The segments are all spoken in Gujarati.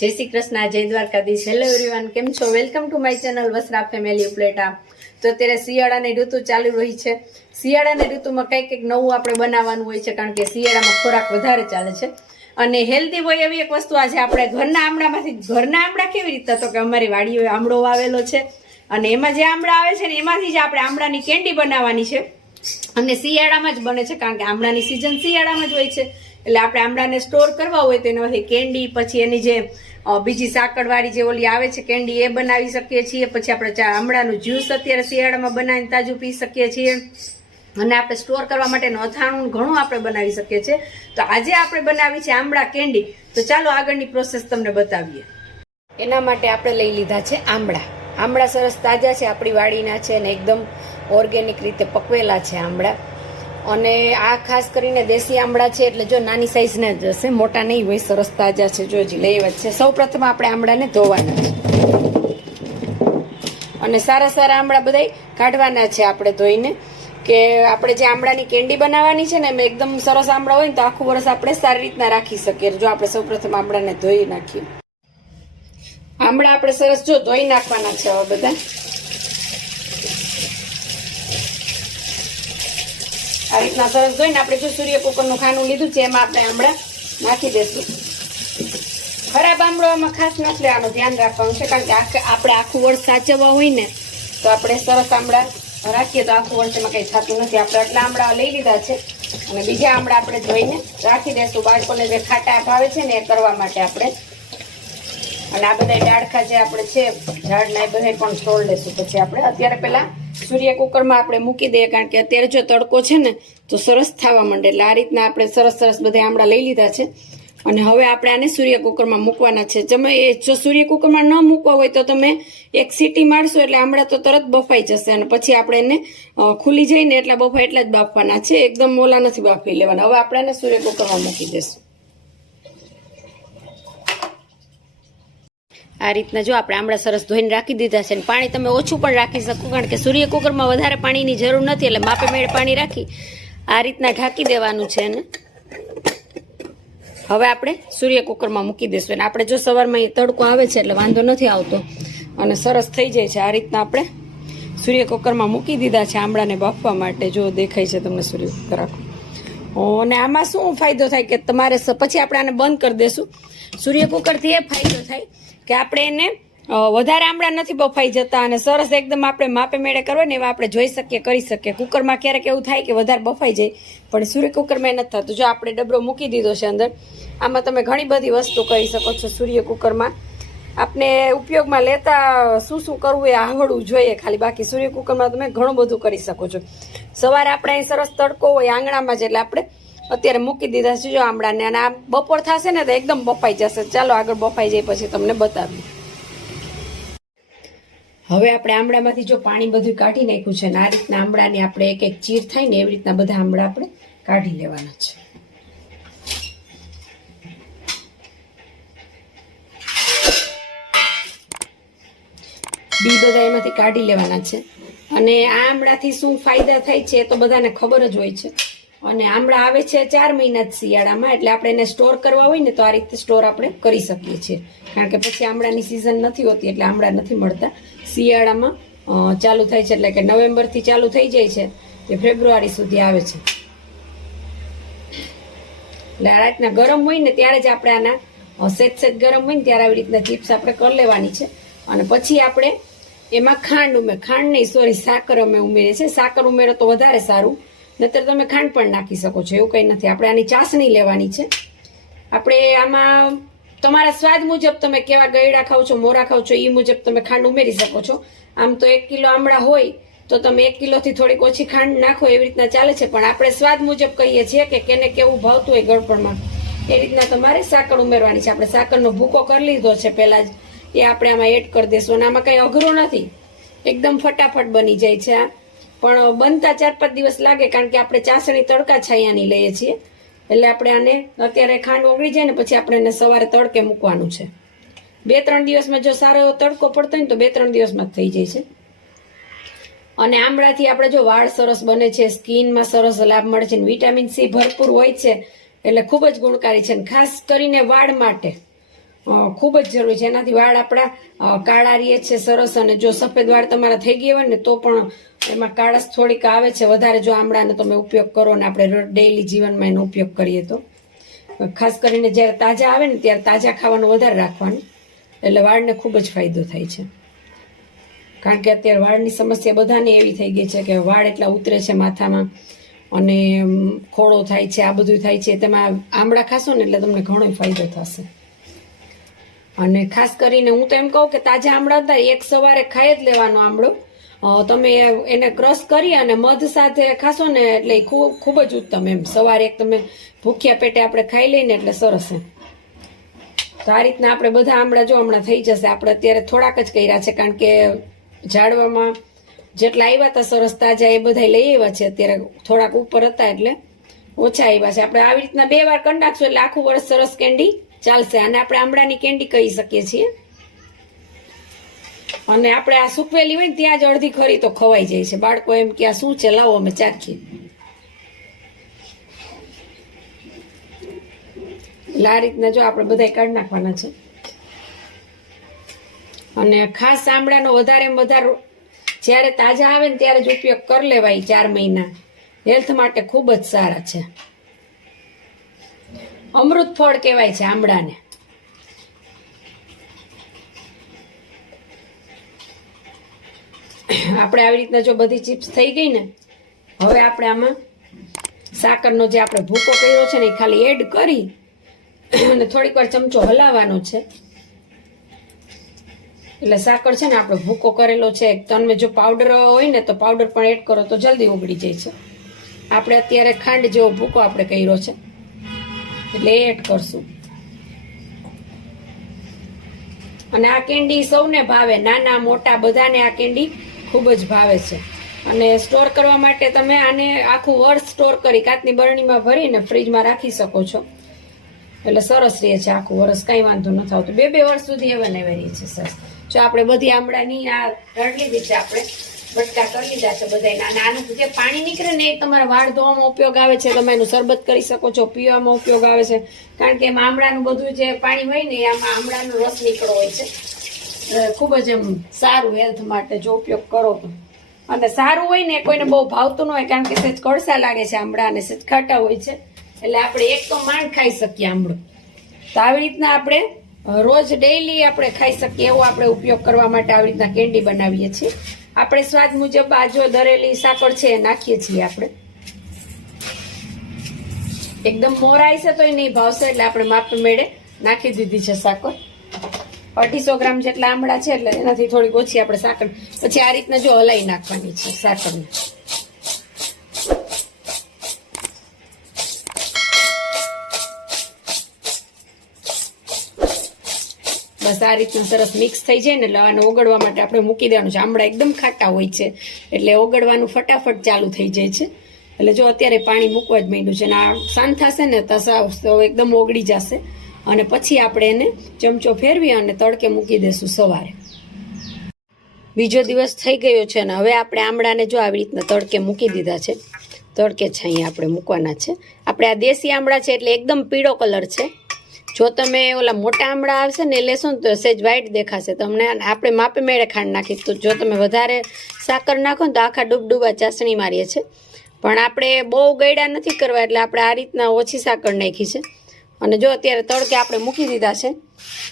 જય શ્રી કૃષ્ણ, જય દ્વારકાધીશ. હેલો એવરીવન કેમ છો? Welcome to my channel Vasra family Upleta તો અત્યારે શિયાળાની ઋતુ ચાલુ રહી છે. શિયાળાની ઋતુમાં કંઈક કંઈક નવું આપણે બનાવવાનું હોય છે, કારણ કે શિયાળામાં ખોરાક વધારે ચાલે છે. અને હેલ્ધી હોય એવી એક વસ્તુ આજે આપણે ઘરના આમળામાંથી, ઘરના આમળા કેવી રીતે? તો કે અમારી વાડીઓએ આમળો વાવેલો છે. અને એમાં જે આમળા આવે છે ને, એમાંથી જ આપણે આમળાની કેન્ડી બનાવવાની છે. અને શિયાળામાં જ બને છે, કારણ કે આમળાની સિઝન શિયાળામાં જ હોય છે. એટલે આપણે આમળાને સ્ટોર કરવા હોય તો એનામાંથી કેન્ડી, પછી એની જે બીજી સાકરવાળી જે ઓલી આવે છે, કેન્ડી એ બનાવી શકીએ છીએ. પછી આપણે આમળાનું જ્યુસ અત્યારે શિયાળામાં બનાવીને તાજું પી શકીએ છીએ. અને આપણે સ્ટોર કરવા માટેનું અથાણું ઘણું આપણે બનાવી શકીએ છીએ. તો આજે આપણે બનાવી છે આમળા કેન્ડી. તો ચાલો આગળની પ્રોસેસ તમને બતાવીએ. એના માટે આપણે લઈ લીધા છે આમળા. આમળા સરસ તાજા છે, આપણી વાડીના છે અને એકદમ ઓર્ગેનિક રીતે પકવેલા છે આમળા. અને આ ખાસ કરીને દેશી આમળા છે, એટલે જો નાની સાઈઝના જ હશે, મોટા નહીં હોય, સરસ તાજા છે, જો લઈ વાત છે. સૌ આપણે આમળાને ધોવાના છે. અને સારા સારા આમળા બધાય કાઢવાના છે આપણે ધોઈને. કે આપણે જે આમળાની કેન્ડી બનાવવાની છે ને, એમ એકદમ સરસ આમળા હોય ને, તો આખું વર્ષ આપણે સારી રીતના રાખી શકીએ. જો આપણે સૌ પ્રથમ આમળાને ધોઈ નાખીએ. આમળા આપણે સરસ જો ધોઈ નાખવાના છે હવે બધા. આ રીતના સરસ ધોઈને આપણે જો સૂર્ય કુકરનું ખાનું લીધું છે, એમાં આપણે આમળા નાખી દેશું. ખરાબ આમળો આમાં ખાસ નથી લેવાનું ધ્યાન રાખવાનું છે, કારણ કે આપણે આખું વર્ષ સાચવવા હોય ને, તો આપણે સરસ આમળા રાખીએ તો આખું વર્ષ એમાં કંઈ થતું નથી. આપણે આટલા આમળા લઈ લીધા છે, અને બીજા આમળા આપણે ધોઈને રાખી દેશું. બાળકોને જે ખાટા ભાવે છે ને, એ કરવા માટે આપણે. અને આ બધા ડાળખા જે આપણે છે, ઝાડના એ બધા પણ છોડ લેશું. પછી આપણે અત્યારે પેલા સૂર્ય કુકરમાં આપણે મૂકી દઈએ કારણ કે અત્યારે જો તડકો છે ને, તો સરસ થવા માંડે. એટલે આ રીતના આપણે સરસ સરસ બધા આમળા લઈ લીધા છે. અને હવે આપણે આને સૂર્ય કુકરમાં મૂકવાના છે. તમે એ જો સૂર્ય કુકરમાં ન મૂકવા હોય તો તમે એક સીટી મારશો એટલે આમળા તો તરત બફાઈ જશે અને પછી આપણે એને ખુલી જઈને એટલા બફાય એટલા જ બાફવાના છે. એકદમ મોલા નથી બાફી લેવાના. હવે આપણે એને સૂર્ય કુકરમાં મૂકી દઈશું. આ રીતના જો આપણે આમળા સરસ ધોઈને રાખી દીધા છે અને પાણી તમે ઓછું પણ રાખી શકો, કારણ કે સૂર્ય કુકરમાં વધારે પાણીની જરૂર નથી, એટલે માપે મેળ પાણી રાખી આ રીતના ઢાંકી દેવાનું છે એને હવે આપણે સૂર્ય કુકરમાં મૂકી દઈશું અને આપણે જો સવારમાં અહીં તડકો આવે છે એટલે વાંધો નથી આવતો અને સરસ થઈ જાય છે આ રીતના આપણે સૂર્ય કુકરમાં મૂકી દીધા છે આમળાને બાફવા માટે. જો દેખાય છે તમને સૂર્ય કુકર આખું. અને આમાં શું ફાયદો થાય કે તમારે પછી આપણે આને બંધ કરી દેશું. સૂર્ય કુકરથી એ ફાયદો થાય કે આપણે એને વધારે આમળા નથી બફાઈ જતા અને સરસ એકદમ આપણે માપે મેળે કરવા ને એવા આપણે જોઈ શકીએ, કરી શકીએ. કુકરમાં ક્યારેક એવું થાય કે વધારે બફાઈ જાય, પણ સૂર્ય કુકરમાં નથી થતું. જો આપણે ડબરો મૂકી દીધો છે અંદર, આમાં તમે ઘણી બધી વસ્તુ કરી શકો છો સૂર્ય કુકરમાં. આપણે ઉપયોગમાં લેતા શું શું કરવું એ આવડવું જોઈએ ખાલી. બાકી સૂર્ય કુકરમાં તમે ઘણું બધું કરી શકો છો. સવારે આપણે અહીં સરસ તડકો હોય, આંગણામાં જ એટલે આપણે અત્યારે મૂકી દીધા છે. જો આમળાને અને આ બપોર થશે ને તો એકદમ બફાઈ જશે. ચાલો આગળ બફાઈ જાય પછી તમને બતાવી હવે આપણે આમળામાંથી જો પાણી બધું કાઢી નાખ્યું છે ને, આ રીતના આમળાની આપણે એક એક ચીર થાય ને એવી રીતના બધા આમળા આપણે કાઢી લેવાના છે. બી બધા એમાંથી કાઢી લેવાના છે. અને આ આમળાથી શું ફાયદા થાય છે એ તો બધાને ખબર જ હોય છે. અને આમળા આવે છે ચાર મહિના જ શિયાળામાં, એટલે આપણે એને સ્ટોર કરવા હોય ને, તો આ રીતે સ્ટોર આપણે કરી શકીએ છીએ. કારણ કે પછી આમળાની સિઝન નથી હોતી, એટલે આમળા નથી મળતા. શિયાળામાં ચાલુ થાય છે, એટલે કે નવેમ્બરથી ચાલુ થઈ જાય છે એ ફેબ્રુઆરી સુધી આવે છે. એટલે આ રીતના ગરમ હોય ને, ત્યારે જ આપણે આના સેજ સેજ ગરમ હોય ને, ત્યારે આવી રીતના ચિપ્સ આપણે કરી લેવાની છે. અને પછી આપણે એમાં ખાંડ ઉમેર, ખાંડ નહીં સોરી સાકર અમે ઉમેરીએ છીએ. સાકર ઉમેરો તો વધારે સારું. નહીતર તમે ખાંડ પણ નાખી શકો છો, એવું કંઈ નથી. આપણે આની ચાસણી લેવાની છે. આપણે આમાં તમારા સ્વાદ મુજબ તમે કેવા ગયડા ખાવ છો, મોરા ખાવ છો એ મુજબ તમે ખાંડ ઉમેરી શકો છો. આમ તો એક કિલો આમળા હોય, તો તમે એક કિલોથી થોડીક ઓછી ખાંડ નાખો, એવી રીતના ચાલે છે. પણ આપણે સ્વાદ મુજબ કહીએ છીએ કે કેને કેવું ભાવતું હોય ગળપણમાં. એ રીતના તમારે સાકર ઉમેરવાની છે. આપણે સાકરનો ભૂકો કરી લીધો છે પહેલાં જ. એ આપણે આમાં એડ કરી દઈશું અને આમાં કંઈ અઘરું નથી. એકદમ ફટાફટ બની જાય છે આ. પણ બનતા ચાર પાંચ દિવસ લાગે કારણ કે આપણે ચાસણી તડકા છાયાની લઈએ છીએ. એટલે આપણે આને અત્યારે ખાંડ ઓગળી જાય ને પછી આપણે એને સવારે તડકે મૂકવાનું છે. બે ત્રણ દિવસમાં જો સારો એવો તડકો પડતો હોય ને તો બે ત્રણ દિવસમાં થઈ જાય છે. અને આમળાથી આપણે જો વાળ સરસ બને છે, સ્કિનમાં સરસ લાભ મળે છે વિટામિન સી ભરપૂર હોય છે, એટલે ખૂબ જ ગુણકારી છે ખાસ કરીને વાળ માટે. ખૂબ જ જરૂરી છે. એનાથી વાળ આપણા કાળા રહીએ છે સરસ અને જો સફેદ વાળ તમારા થઈ ગયા હોય ને તો પણ એમાં કાળસ થોડીક આવે છે, વધારે જો આમળાનો તમે ઉપયોગ કરો ને આપણે ડેઈલી જીવનમાં એનો ઉપયોગ કરીએ તો. ખાસ કરીને જ્યારે તાજા આવે ને ત્યારે તાજા ખાવાનું વધારે રાખવાનું. એટલે વાળને ખૂબ જ ફાયદો થાય છે. કારણ કે અત્યારે વાળની સમસ્યા બધાને એવી થઈ ગઈ છે કે વાળ એટલા ઉતરે છે માથામાં અને ખોળો થાય છે, આ બધું થાય છે. તેમાં આમળા ખાશો ને એટલે તમને ઘણો ફાયદો થશે. અને ખાસ કરીને હું તો એમ કહું કે તાજા આમળા હતા, એક સવારે ખાઈ જ લેવાનો આમળો. તમે એને ક્રશ કરી અને મધ સાથે ખાશો ને એટલે ખૂબ ખૂબ જ ઉત્તમ એમ. સવારે એક તમે ભૂખ્યા પેટે આપણે ખાઈ લઈને એટલે સરસ એમ. તો આ રીતના આપણે બધા આમળા જો હમણાં થઈ જશે. આપણે અત્યારે થોડાક જ કર્યા છે કારણ કે ઝાડવામાં જેટલા આવ્યા હતા સરસ તાજા એ બધા લઈ આવ્યા છે. અત્યારે થોડાક ઉપર હતા એટલે ઓછા આવ્યા છે. આપણે આવી રીતના બે વાર કરી એટલે આખું વર્ષ સરસ કેન્ડી ચાલશે. અને આપણે આમળાની કેન્ડી કહી શકીએ છીએ. અને આપણે આ સૂકવેલી હોય ને, ત્યાં જ અડધી ખરી તો ખવાઈ જાય છે. બાળકો એમ કે, આ શું છે? લાવો, અમે ચાખીએ. એટલે આ રીતના જો આપણે બધા કાઢી નાખવાના છે. અને ખાસ આમળાનો વધારે વધારે જ્યારે તાજા આવે ને, ત્યારે જ ઉપયોગ કરી લેવાય ચાર મહિના. હેલ્થ માટે ખૂબ જ સારા છે. અમૃત ફળ કહેવાય છે આમળાને. આપણે આવી રીતના જો બધી ચિપ્સ થઈ ગઈ ને, હવે આપણે આમાં સાકરનો જે આપણે ભૂકો કર્યો છે ને, એ ખાલી એડ કરી અને થોડીક વાર ચમચો હલાવવાનો છે. એટલે સાકર છે ને, આપણે ભૂકો કરેલો છે. તમે જો પાવડર હોય ને, તો પાવડર પણ એડ કરો તો જલ્દી ઉગડી જાય છે. આપણે અત્યારે ખાંડ જેવો ભૂકો આપણે કર્યો છે. એટલે એડ કરશું. અને આ કેન્ડી સૌને ભાવે. નાના, મોટા બધાને આ કેન્ડી ખૂબ જ ભાવે છે. અને સ્ટોર કરવા માટે તમે આને આખું વર્ષ સ્ટોર કરી કાચની બરણીમાં ભરીને ફ્રીજમાં રાખી શકો છો. એટલે સરસ રહે છે આખું વર્ષ, કાંઈ વાંધો નથી આવતો બે બે વર્ષ સુધી એવા ને રહે છે સરસ. જો આપણે બધી આમળાની આ રડ લીધી છે આપણે, બટકા કરી લીધા છે બધા આનું જે પાણી નીકળે ને એ તમારા વાળ ધોવામાં ઉપયોગ આવે છે. તમે એનું શરબત કરી શકો છો, પીવામાં ઉપયોગ આવે છે. કારણ કે એમાં આમળાનું બધું જે પાણી હોય ને, એમાં આમાં આમળાનો રસ નીકળો હોય છે. ખૂબ જ એમ સારું હેલ્થ માટે જો ઉપયોગ કરો તો. અને સારું હોય ને કોઈને બહુ ભાવતું ન હોય, કારણ કે સેજ કડસા લાગે છે આમળા અને સેજ ખાટા હોય છે. એટલે આપણે એક તો માંડ ખાઈ શકીએ આમળો. તો આવી રીતના આપણે રોજ ડેઈલી આપણે ખાઈ શકીએ એવો આપણે ઉપયોગ કરવા માટે આવી રીતના કેન્ડી બનાવીએ છીએ. આપણે સ્વાદ મુજબ આ જો દરેલી સાકર છે એ નાખીએ છીએ આપણે. એકદમ મોરાઈ છે તો એ નહીં ભાવશે, એટલે આપણે માપ મેળે નાખી દીધી છે સાકર. અઢીસો ગ્રામ જેટલા આમળા છે એટલે એનાથી થોડીક ઓછી આપણે સાકર પછી આ રીતના જો હલાઈ નાખવાની છે સાકરને બસ આ રીતનું સરસ મિક્સ થઈ જાય ને એટલે આને ઓગળવા માટે આપણે મૂકી દેવાનું છે. આમળા એકદમ ખાટા હોય છે એટલે ઓગળવાનું ફટાફટ ચાલુ થઈ જાય છે. એટલે જો અત્યારે પાણી મૂકવા જ માંડ્યું છે અને આ શાંત થશે ને તો એકદમ ઓગળી જશે. અને પછી આપણે એને ચમચો ફેરવી અને તડકે મૂકી દેશું સવારે. બીજો દિવસ થઈ ગયો છે અને હવે આપણે આમળાને જો આવી રીતના તડકે મૂકી દીધા છે. તડકે છે અહીંયા આપણે મૂકવાના છે. આપણે આ દેશી આમળા છે એટલે એકદમ પીળો કલર છે. જો તમે ઓલા મોટા આમળા આવશે ને એ લેશો ને તો સેજ વ્હાઈટ દેખાશે. તમને આપણે માપે મેળે ખાંડ નાખી તો જો તમે વધારે સાકર નાખો ને તો આખા ડૂબડૂબા ચાસણી મારીએ છે પણ આપણે બહુ ગયડા નથી કરવા એટલે આપણે આ રીતના ઓછી સાકર નાખી છે. અને જો અત્યારે તડકે આપણે મૂકી દીધા છે,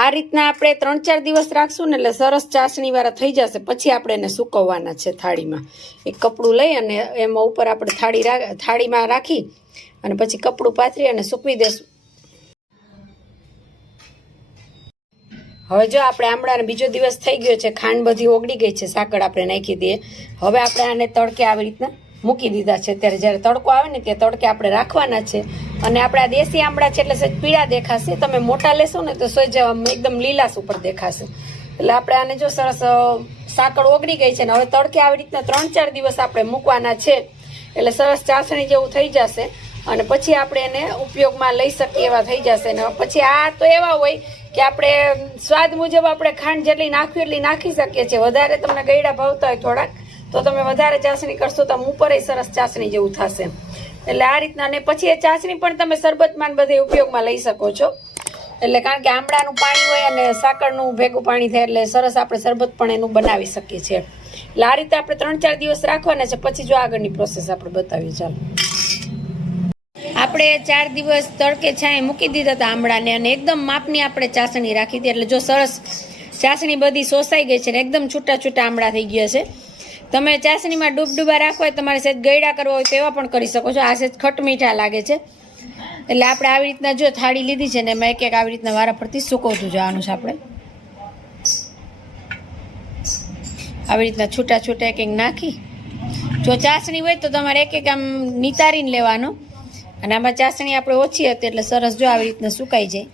આ રીતના આપણે ત્રણ ચાર દિવસ રાખશું ને એટલે સરસ ચાસણી વાળા થઈ જશે. પછી આપણે એને સુકવવાના છે થાળીમાં. એક કપડું લઈ અને એમાં ઉપર આપણે થાળી થાળીમાં રાખી અને પછી કપડું પાથરી અને સૂકવી દેશું. હવે જો આપણે આમળાને બીજો દિવસ થઈ ગયો છે, ખાંડ બધી ઓગળી ગઈ છે સાકર આપણે નાખી દઈએ. હવે આપણે આને તડકે આવી રીતના મૂકી દીધા છે. ત્યારે જ્યારે તડકો આવે ને તે તડકે આપણે રાખવાના છે. અને આપણે દેશી આમળા છે એટલે સહેજ પીળા દેખાશે. તમે મોટા લેશો ને તો સહેજ જવા એકદમ લીલાશ ઉપર દેખાશે. એટલે આપણે આને જો સરસ અ, સાકર ઓગળી ગઈ છે ને હવે તડકે આવી રીતના ત્રણ ચાર દિવસ આપણે મૂકવાના છે. એટલે સરસ ચાસણી જેવું થઈ જશે. અને પછી આપણે એને ઉપયોગમાં લઈ શકીએ એવા થઈ જશે. ને પછી આ તો એવા હોય કે આપણે સ્વાદ મુજબ આપણે ખાંડ જેટલી નાખવી એટલી નાખી શકીએ છીએ. વધારે તમને ગયડા ભાવતા હોય થોડાક. તો તમે વધારે ચાસણી કરશો તો ઉપર સરસ ચાસણી જેવું થશે. એટલે આ રીતના અને પછી એ ચાસણી પણ તમે શરબતમાં બધે ઉપયોગમાં લઈ શકો છો. એટલે કારણ કે આમળાનું પાણી હોય અને સાકરનું ભેગું પાણી થાય એટલે સરસ આપણે શરબત પણ એનું બનાવી શકીએ છીએ. એટલે આ રીતે આપણે ત્રણ ચાર દિવસ રાખવાના છે, પછી જો આગળની પ્રોસેસ આપણે બતાવીએ. ચાલો. આપણે ચાર દિવસ તડકે છાંય મૂકી દીધા હતા આમળાને અને એકદમ માપની આપણે ચાસણી રાખી હતી. એટલે જો સરસ ચાસણી બધી સોસાઈ ગઈ છે ને એકદમ છૂટા છૂટા આમળા થઈ ગયા છે. તમે ચાસણીમાં ડૂબડૂબા રાખો હોય, તમારે સેજ ગયડા કરવા હોય તેવા પણ કરી શકો છો. આ સેજ ખટ મીઠા લાગે છે. એટલે આપણે આવી રીતના જો થાળી લીધી છે ને એમાં એક એક આવી રીતના વારા ફરતી સુકવતું જવાનું છે આપણે. આવી રીતના છૂટા છૂટા એક એક નાખી. જો ચાસણી હોય તો તમારે એક એક આમ નિતારીને લેવાનો. અને આમાં ચાસણી આપણે ઓછી હતી એટલે સરસ જો આવી રીતના સુકાઈ જાય.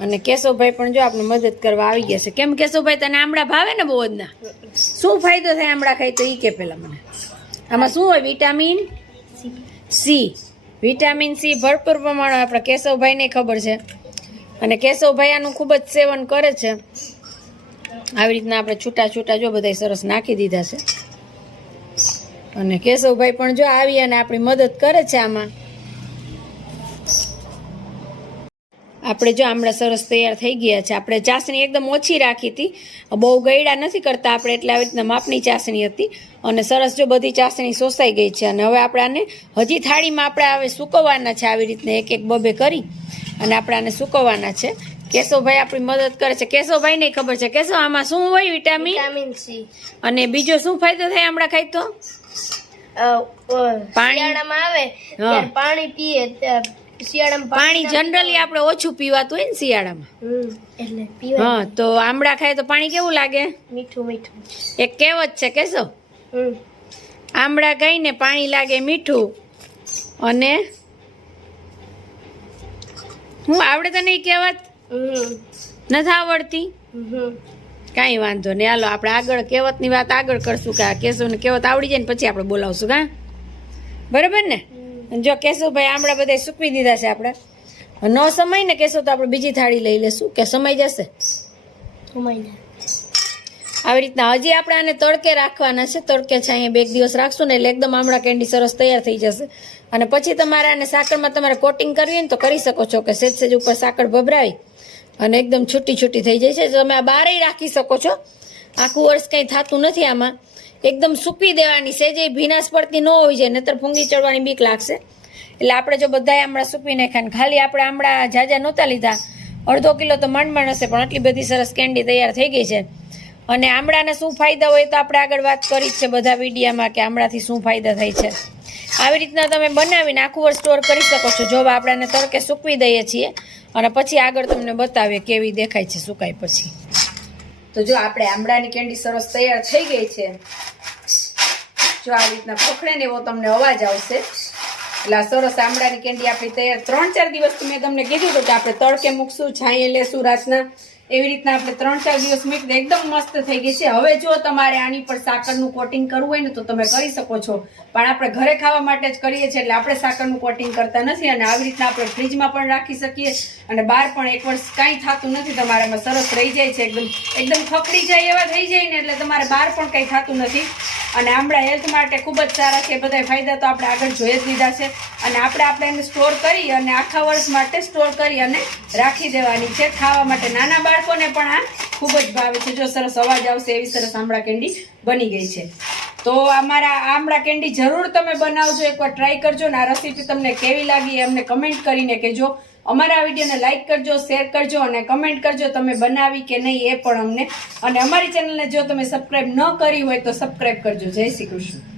અને કેશવભાઈ પણ જો આપણે મદદ કરવા આવી ગયા છે. કેમ કેશવભાઈ, તને આમળા ભાવે ને બહુ જ ના શું ફાયદો થાય આમળા ખાઈ તો? એ કે પેલા મને. આમાં શું હોય? વિટામિન સી વિટામિન સી ભરપૂર પ્રમાણમાં આપણા કેશવભાઈને ખબર છે. અને કેશવભાઈ આનું ખૂબ જ સેવન કરે છે. આવી રીતના આપણે છૂટા છૂટા જો બધા સરસ નાખી દીધા છે. અને કેશવભાઈ પણ જો આવી અને આપણી મદદ કરે છે આમાં. આપણે જો આમળા સરસ તૈયાર થઈ ગયા છે. આપણે ચાસણી એકદમ ઓછી રાખી હતી. બહુ ગયડા નથી કરતા આપણે એટલે આવી રીતના માપની ચાસણી હતી. અને સરસ જો બધી ચાસણી સોસાઈ ગઈ છે. અને હવે આપણાને હજી થાળીમાં આપણે હવે સૂકવવાના છે આવી રીતના એક એક બબે કરી. અને આપણે આને સૂકવવાના છે. કેશવભાઈ આપણી મદદ કરે છે. કેશવભાઈને ખબર છે. કેશવ આમાં શું હોય વિટામિન? Vitamin C. અને બીજો શું ફાયદો થાય આમળા ખાઈ તો પાણી? આવે. પાણી પીએ શિયાળામાં પાણી જનરલી આપણે ઓછું પીવાતું હોય ને શિયાળામાં. એટલે હા તો આમળા ખાય તો પાણી કેવું લાગે? મીઠું મીઠું. એક કહેવત છે કેશો આમળા ખાઈને પાણી લાગે મીઠું અને હું આવડે તને નહીં કહેવત? નથી આવડતી? કાંઈ વાંધો નહીં. હાલો આપણે આગળ કહેવતની વાત આગળ કરશું કે આ કેશવને કહેવત આવડી જાય ને પછી આપણે બોલાવશું કા બરાબર ને? જો કેશુભાઈ આમળા બધા સૂકવી દીધા છે આપણે ન સમય ને કેશો તો આપણે બીજી થાળી લઈ લેશું. કે સમય જશે? આવી રીતના હજી આપણે આને તડકે રાખવાના છે. તડકે છે અહીંયા બે દિવસ રાખશું ને એટલે એકદમ આમળા કેન્ડી સરસ તૈયાર થઈ જશે. અને પછી તમારે આને સાકરમાં તમારે કોટિંગ કરવી હોય ને તો કરી શકો છો કે સેજ સેજ ઉપર સાકર ભભરાવી અને એકદમ છૂટી છૂટી થઈ જાય છે. તમે આ બારે રાખી શકો છો. આખું વર્ષ કંઈ થતું નથી આમાં. એકદમ સૂકવી દેવાની સેજે ભીનાશ પડતી ન હોવી જોઈએ નહીતર ફૂંગી ચડવાની બીક લાગશે. એટલે આપણે જો બધા આમળા સૂકવી નાખ્યા ખાલી આપણે આમળા જાજા નહોતા લીધા, અડધો કિલો તો માંડ માંડ હશે, પણ આટલી બધી સરસ કેન્ડી તૈયાર થઈ ગઈ છે. અને આમળાના શું ફાયદા હોય તો આપણે આગળ વાત કરી જ છે બધા વિડીયામાં કે આમળાથી શું ફાયદા થાય છે. આવી રીતના તમે બનાવીને આખું વર્ષ સ્ટોર કરી શકો છો. જો આપણાને તડકે સૂકવી દઈએ છીએ, અને પછી આગળ તમને બતાવીએ કેવી દેખાય છે સુકાય પછી. તો જો આપણે આમળાની કેન્ડી સરસ તૈયાર થઈ ગઈ છે. જો આ રીતના પકડે ને એવો તમને અવાજ આવશે. એટલે આ સરસ આમળાની કેન્ડી આપણી તૈયાર ત્રણ ચાર દિવસથી મેં તમને કીધું હતું કે આપણે તડકે મૂકશું, છાંયે લેશું, રાતના. એવી રીતના આપણે ત્રણ ચાર દિવસ મૂકી એકદમ મસ્ત થઈ ગઈ છે. હવે જો તમારે આની પર સાકરનું કોટિંગ કરવું હોય ને તો તમે કરી શકો છો. પણ આપણે ઘરે ખાવા માટે જ કરીએ છીએ એટલે આપણે સાકરનું કોટિંગ કરતા નથી અને આવી રીતના આપણે ફ્રીજમાં પણ રાખી શકીએ. અને બહાર પણ એક વર્ષ કાંઈ થતું નથી, તમારામાં સરસ રહી જાય છે, એકદમ એકદમ ખકડી જાય એવા થઈ જાય ને એટલે તમારે બહાર પણ કંઈ થતું નથી. અને આમળા હેલ્થ માટે ખૂબ જ સારા છે બધા ફાયદા તો આપણે આગળ જોઈ જ લીધા છે. અને આપણે આપણે એને સ્ટોર કરી અને આખા વર્ષ માટે સ્ટોર કરી અને રાખી દેવાની છે, ખાવા માટે નાના બાળકોને પણ આ ખૂબ જ ભાવે છે. જો સરસ અવાજ આવશે એવી સરસ આમળા કેન્ડી બની ગઈ છે. તો અમારા આમળા કેન્ડી જરૂર તમે બનાવજો, એકવાર ટ્રાય કરજો ને આ રેસીપી તમને કેવી લાગી અમને કમેન્ટ કરીને કહેજો. અમારા વિડીયોને લાઇક કરજો શેર કરજો અને કમેન્ટ કરજો તમે બનાવી કે નહીં એ પણ અમને. અને અમારી ચેનલને જો તમે સબસ્ક્રાઇબ ન કરી હોય તો સબસ્ક્રાઈબ કરજો. જય શ્રી કૃષ્ણ.